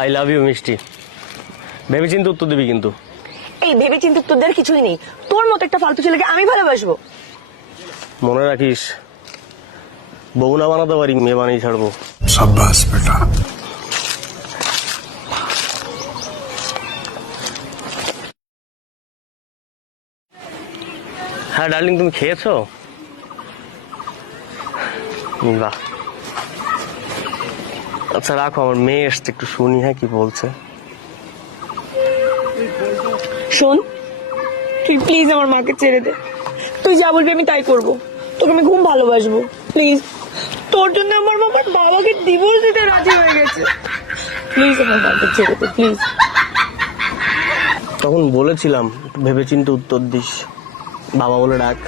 I love you মিষ্টি। ভেবে চিন্তে উত্তর দিবি কিন্তু। এই ভেবে চিন্তে উত্তর দেওয়ার কিছুই নেই। তোর মতো একটা ফালতু ছেলেকে আমি ভালোবাসবো? মনে রাখিস, বউ না বানাতে পারি, মেয়ে বানিয়ে ছাড়বো। शाबाश बेटा। হ্যাঁ ডার্লিং, তুমি খেয়েছো? বাহ, আচ্ছা রাখো, আমার মেয়ে এসছে, একটু শুনি হ্যাঁ কি বলছে। শোন, তুই প্লিজ আমার মাকে ছেড়ে দে। তুই যা বলবি আমি তাই করবো। তোকে আমি খুব ভালোবাসবো, প্লিজ। তোর জন্য আমার মামার বাবাকে ডিভোর্স দিতে রাজি হয়ে গেছে। প্লিজ আমার মাকে ছেড়ে দে, প্লিজ। তখন বলেছিলাম ভেবে চিন্তে উত্তর দিস, বাবা বলে ডাক।